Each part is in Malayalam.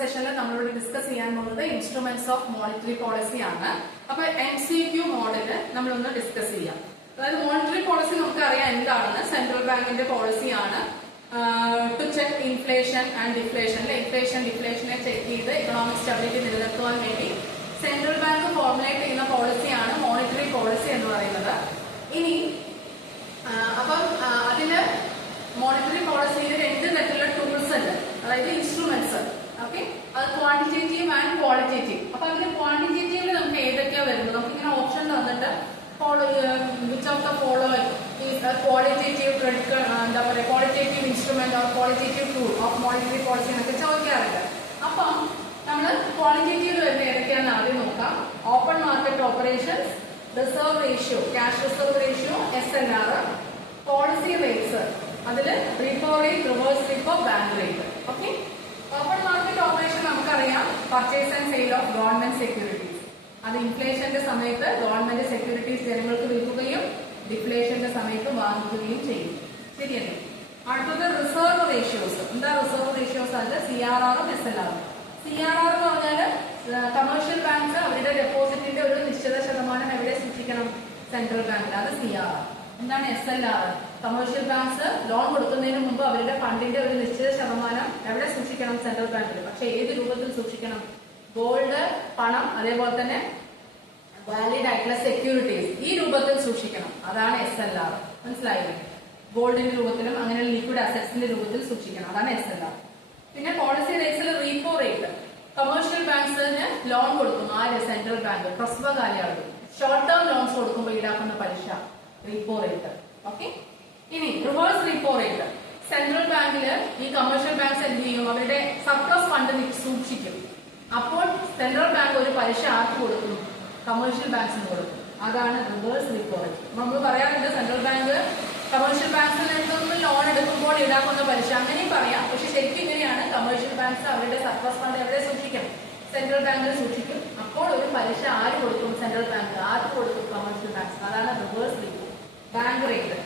സെഷനിൽ നമ്മളിവിടെ ഡിസ്കസ് ചെയ്യാൻ പോകുന്നത് ഇൻസ്ട്രുമെന്റ്സ് ഓഫ് മോണിറ്ററി പോളിസി ആണ്. അപ്പൊ MCQ മോഡല് നമ്മളൊന്ന് ഡിസ്കസ് ചെയ്യാം. അതായത് മോണിറ്ററി പോളിസി നമുക്കറിയാം എന്താണെന്ന്. സെൻട്രൽ ബാങ്കിന്റെ പോളിസിയാണ് to check inflation and deflation. Inflation ഡിഫ്ലേഷനെ ചെക്ക് ചെയ്ത് ഇക്കണോമിക് സ്റ്റെബിലിറ്റി നിലനിർത്തുവാൻ വേണ്ടി സെൻട്രൽ ബാങ്ക് ഫോർമുലേറ്റ് ചെയ്യുന്ന പോളിസിയാണ് മോണിറ്ററി പോളിസി എന്ന് പറയുന്നത്. ഇനി അപ്പം അതില് മോണിറ്ററി പോളിസിയിൽ രണ്ട് തരത്തിലുള്ള ടൂൾസ് ഉണ്ട്, അതായത് ഇൻസ്ട്രുമെന്റ്സ്. ഓക്കെ, അത് ക്വാണ്ടിറ്റേറ്റീവ് ആൻഡ് ക്വാളിറ്റേറ്റീവ്. അപ്പൊ അതിന് ക്വാണ്ടിറ്റേറ്റീവിൽ നമുക്ക് ഏതൊക്കെയാ വരുന്നത്? നമുക്ക് ഇങ്ങനെ ഓപ്ഷൻ തന്നിട്ട് which of the following qualitative എന്താ പറയുക, qualitative instrument or qualitative tool of monetary policy എന്നൊക്കെ ചോദിക്കാറുണ്ട്. അപ്പം നമ്മൾ ക്വാളിറ്റേറ്റീവ് വരുന്ന ഏതൊക്കെയാണെന്ന് ആദ്യം നോക്കാം. Open market operations, reserve ratio, cash reserve ratio, SLR, policy rates, അതിൽ repo rate, reverse repo, bank rate. Okay, open market operation നമുക്കറിയാം purchase and sale of government securities. അത് ഇൻഫ്ലേഷന്റെ സമയത്ത് ഗവൺമെന്റ് സെക്യൂരിറ്റീസ് ജനങ്ങൾക്ക് വിൽക്കുകയും ഡിഫ്ലേഷന്റെ സമയത്ത് വാങ്ങുകയും ചെയ്യും. ശരിയല്ലേ? അടുത്തത് റിസർവ് റേഷ്യോസ്. എന്താ റിസർവ് റേഷ്യോസ്? അത് CRR-ഉം SLR-ഉം. CRR എന്ന് പറഞ്ഞാൽ കമേഴ്ഷ്യൽ ബാങ്ക്സ് അവരുടെ ഡെപ്പോസിറ്റിന്റെ ഒരു നിശ്ചിത ശതമാനം എവിടെ സൂക്ഷിക്കണം? സെൻട്രൽ ബാങ്കിൽ. അത് CRR. എന്താണ് SLR? കമേഴ്ഷ്യൽ ബാങ്ക്സ് ലോൺ കൊടുക്കുന്നതിന് മുമ്പ് അവരുടെ ഫണ്ടിന്റെ ഒരു നിശ്ചിത ശതമാനം എവിടെ സൂക്ഷിക്കണം? സെൻട്രൽ ബാങ്കിൽ. പക്ഷെ ഏത് രൂപത്തിൽ സൂക്ഷിക്കണം? ഗോൾഡ്, പണം, അതേപോലെ തന്നെ വാലിഡ് ആയിട്ടുള്ള സെക്യൂരിറ്റീസ്, ഈ രൂപത്തിൽ സൂക്ഷിക്കണം. അതാണ് SLR. മനസ്സിലായില്ലേ? ഗോൾഡിന്റെ രൂപത്തിലും അങ്ങനെ ലിക്വിഡ് അസറ്റ്സിന്റെ രൂപത്തിൽ സൂക്ഷിക്കണം. അതാണ് SLR. പിന്നെ പോളിസി റേറ്റ്സിൽ റീപ്പോ റേറ്റ്. കമേഴ്ഷ്യൽ ബാങ്ക്സിന് ലോൺ കൊടുക്കുന്നു ആര്? Central bank. പ്രസ്തുത കാലയളവ് ഷോർട്ട് ടേം ലോൺസ് കൊടുക്കുമ്പോൾ ഈടാക്കുന്ന പലിശ റീപ്പോ റേറ്റ്. ഓക്കെ, ഇനി റിവേഴ്സ് റീപ്പോ റേറ്റ്. സെൻട്രൽ ബാങ്കില് ഈ കമേഴ്ഷ്യൽ ബാങ്ക്സ് എന്ത് ചെയ്യും? അവരുടെ സർപ്ലസ് ഫണ്ട് സൂക്ഷിക്കും. അപ്പോൾ സെൻട്രൽ ബാങ്ക് ഒരു പലിശ ആർക്ക് കൊടുക്കുന്നു? കമേഴ്ഷ്യൽ ബാങ്ക്സിന് കൊടുക്കും. അതാണ് റിവേഴ്സ് റീപ്പോ റേറ്റ്. നമ്മൾ പറയാറുണ്ട് സെൻട്രൽ ബാങ്ക് കമേഴ്ഷ്യൽ ബാങ്ക്സിൽ നിന്നും ലോൺ എടുക്കുമ്പോൾ ഈടാക്കുന്ന പലിശ, അങ്ങനെയും പറയാം. പക്ഷെ ശരിക്കും ഇങ്ങനെയാണ്. കമേഴ്ഷ്യൽ ബാങ്ക്സ് അവരുടെ സർപ്ലസ് ഫണ്ട് എവിടെ സൂക്ഷിക്കും? സെൻട്രൽ ബാങ്കിൽ സൂക്ഷിക്കും. അപ്പോൾ ഒരു പലിശ ആര് കൊടുക്കും? Central bank. ആർക്ക് കൊടുക്കും? Commercial banks. അതാണ് reverse repo. Bank rate.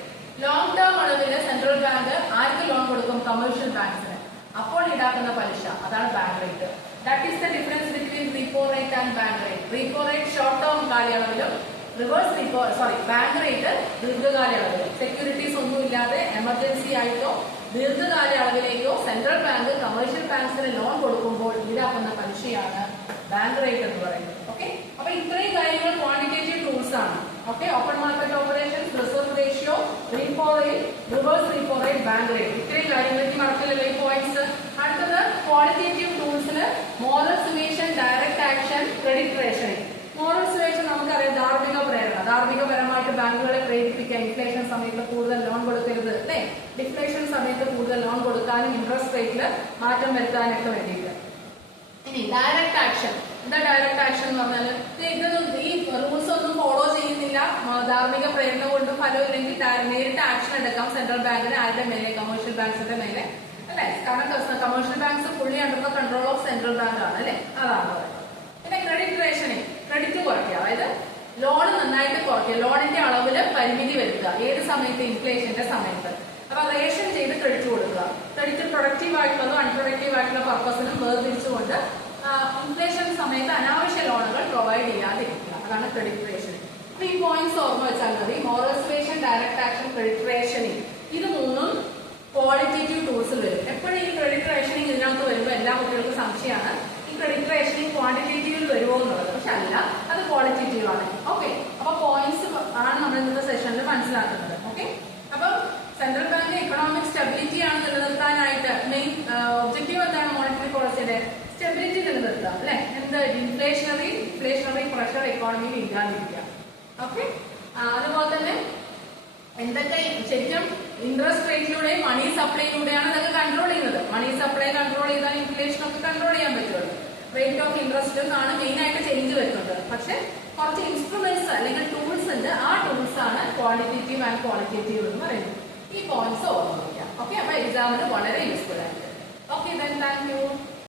Long term അളവിൽ സെൻട്രൽ ബാങ്ക് ആർക്ക് ലോൺ കൊടുക്കും? കമേഴ്ഷ്യൽ ബാങ്ക്സിന്. അപ്പോൾ ഈടാക്കുന്ന പലിശ, അതാണ് bank rate. That is the difference between repo rate and bank rate. Repo rate short term കാലയളവിലും റിവേഴ്സ് റീപ്പോ ബാങ്ക് റേറ്റ് ദീർഘകാലയളവിലും. സെക്യൂരിറ്റീസ് ഒന്നുമില്ലാതെ എമർജൻസി ആയിട്ടോ ദീർഘകാല അളവിലേക്കോ സെൻട്രൽ ബാങ്ക് കമേഴ്ഷ്യൽ ബാങ്ക്സിന് ലോൺ കൊടുക്കുമ്പോൾ ഈടാക്കുന്ന പലിശയാണ് ബാങ്ക് റേറ്റ് എന്ന് പറയുന്നത്. ഓക്കെ, അപ്പൊ ഇത്രയും കാര്യങ്ങൾ ക്വാണ്ടിറ്റേറ്റീവ് ടൂൾസ് ആണ്. Okay, open market operations, reserve ratio, repo rate, reverse repo rate, bank rate. ഇത്രയും കാര്യങ്ങൾക്ക് മറക്കില്ലല്ലോ ഈ പോയിന്റ്സ്. അടുത്തത് ക്വാളിറ്റേറ്റീവ് ടൂൾസിന് moral suasion, direct action, credit rationing. Moral suasion നമുക്കറിയാം ധാർമ്മിക പ്രേരണ. ധാർമ്മികപരമായിട്ട് ബാങ്കുകളെ പ്രേരിപ്പിക്കുക. ഇൻഫ്ലേഷൻ സമയത്ത് കൂടുതൽ ലോൺ കൊടുക്കരുത്, അല്ലെ? ഡിഫ്ലേഷൻ സമയത്ത് കൂടുതൽ ലോൺ കൊടുക്കാനും ഇൻട്രസ്റ്റ് റേറ്റിൽ മാറ്റം വരുത്താനൊക്കെ വേണ്ടിയിട്ട്. ഇനി ഡയറക്ട് ആക്ഷൻ. എന്താ ഡയറക്ട് ആക്ഷൻ എന്ന് പറഞ്ഞാൽ ഇതൊന്നും ഈ റൂൾസ് ഒന്നും ഫോളോ ചെയ്യുന്നില്ല, ധാർമ്മിക പ്രേരണ കൊണ്ട് ഫലമില്ലെങ്കിൽ നേരിട്ട് ആക്ഷൻ എടുക്കാം സെൻട്രൽ ബാങ്കിന്. ആരുടെ മേലെ? കമേഴ്ഷ്യൽ ബാങ്ക്സിന്റെ മേലെ, അല്ലെ? കാരണം commercial banks fully under the control of central bank ആണ്, അല്ലെ? അതാണ് പറയുന്നത്. പിന്നെ ക്രെഡിറ്റ് റേഷനിങ്. ക്രെഡിറ്റ് കുറയ്ക്കുക, അതായത് ലോൺ നന്നായിട്ട് കുറയ്ക്കുക. ലോണിന്റെ അളവില് പരിമിതി വരുത്തുക. ഏത് സമയത്ത്? ഇൻഫ്ലേഷന്റെ സമയത്ത്. അപ്പൊ റേഷൻ ചെയ്ത് ക്രെഡിറ്റ് കൊടുക്കുക. ക്രെഡിറ്റ് പ്രൊഡക്റ്റീവ് ആയിട്ടുള്ളതും അൺപ്രൊഡക്റ്റീവ് ആയിട്ടുള്ള പർപ്പസിനും വേർതിരിച്ചുകൊണ്ട് ഇൻഫ്ലേഷൻ സമയത്ത് അനാവശ്യ ലോണുകൾ പ്രൊവൈഡ് ചെയ്യാതിരിക്കുക. അതാണ് ക്രെഡിറ്റ് റേഷനിങ്. അപ്പൊ ഈ പോയിന്റ്സ് ഓർമ്മ വെച്ചാൽ മതി. Moral suasion, direct action, credit rationing, ഇത് മൂന്നും ക്വാളിറ്റേറ്റീവ് ടൂൾസിൽ വരും. എപ്പോഴും ഈ ക്രെഡിറ്റ് റേഷനിങ് ഇതിനകത്ത് വരുമ്പോൾ എല്ലാ കുട്ടികൾക്കും സംശയമാണ് ഈ ക്രെഡിറ്റ് റേഷനിങ് ക്വാണ്ടിറ്റേറ്റീവിൽ വരുമോ എന്നുള്ളത്. പക്ഷെ അല്ല, അത് ക്വാളിറ്റേറ്റീവ് ആണ്. ഓക്കെ, അപ്പൊ പോയിന്റ്സ് ആണ് നമ്മൾ ഇന്നത്തെ സെഷനിൽ മനസ്സിലാക്കുന്നത്. ഓക്കെ, അപ്പൊ സെൻട്രൽ ബാങ്ക് ഇക്കണോമിക് സ്റ്റെബിലിറ്റി ആണ് നിലനിർത്താനായിട്ട് മെയിൻ ഒബ്ജക്റ്റീവ് എന്താണ് മോണിറ്ററി പോളിസിയുടെ? സ്റ്റെബിലിറ്റി നിലനിർത്തുക, അല്ലെ? എന്ത്? ഇൻഫ്ലേഷണറി പ്രഷർ എക്കോണമിയിൽ ഇല്ലാതിരിക്കുക. ഓക്കെ, അതുപോലെ തന്നെ എന്തൊക്കെ ശരിക്കും ഇൻട്രസ്റ്റ് റേറ്റിലൂടെയും മണി സപ്ലൈയിലൂടെയാണ് ഇതൊക്കെ കൺട്രോൾ ചെയ്യുന്നത്. മണി സപ്ലൈ കൺട്രോൾ ചെയ്താൽ ഇൻഫ്ലേഷൻ ഒക്കെ കൺട്രോൾ ചെയ്യാൻ പറ്റുള്ളൂ. റേറ്റ് ഓഫ് ഇൻട്രസ്റ്റും ആണ് മെയിൻ ആയിട്ട് ചേഞ്ച് വരുന്നത്. പക്ഷെ കുറച്ച് ഇൻസ്ട്രുമെന്റ്സ് അല്ലെങ്കിൽ ടൂൾസ് ഉണ്ട്. ആ ടൂൾസ് ആണ് ക്വാണ്ടിറ്റേറ്റീവ് ആൻഡ് ക്വാളിറ്റേറ്റീവ് എന്ന് പറയുന്നത്. ഈ പോയിന്റ്സ് ഓർമ്മ വയ്ക്കാം. ഓക്കെ, അപ്പൊ എക്സാമിന് വളരെ യൂസ്ഫുൾ ആയിട്ട്. Okay, thank you.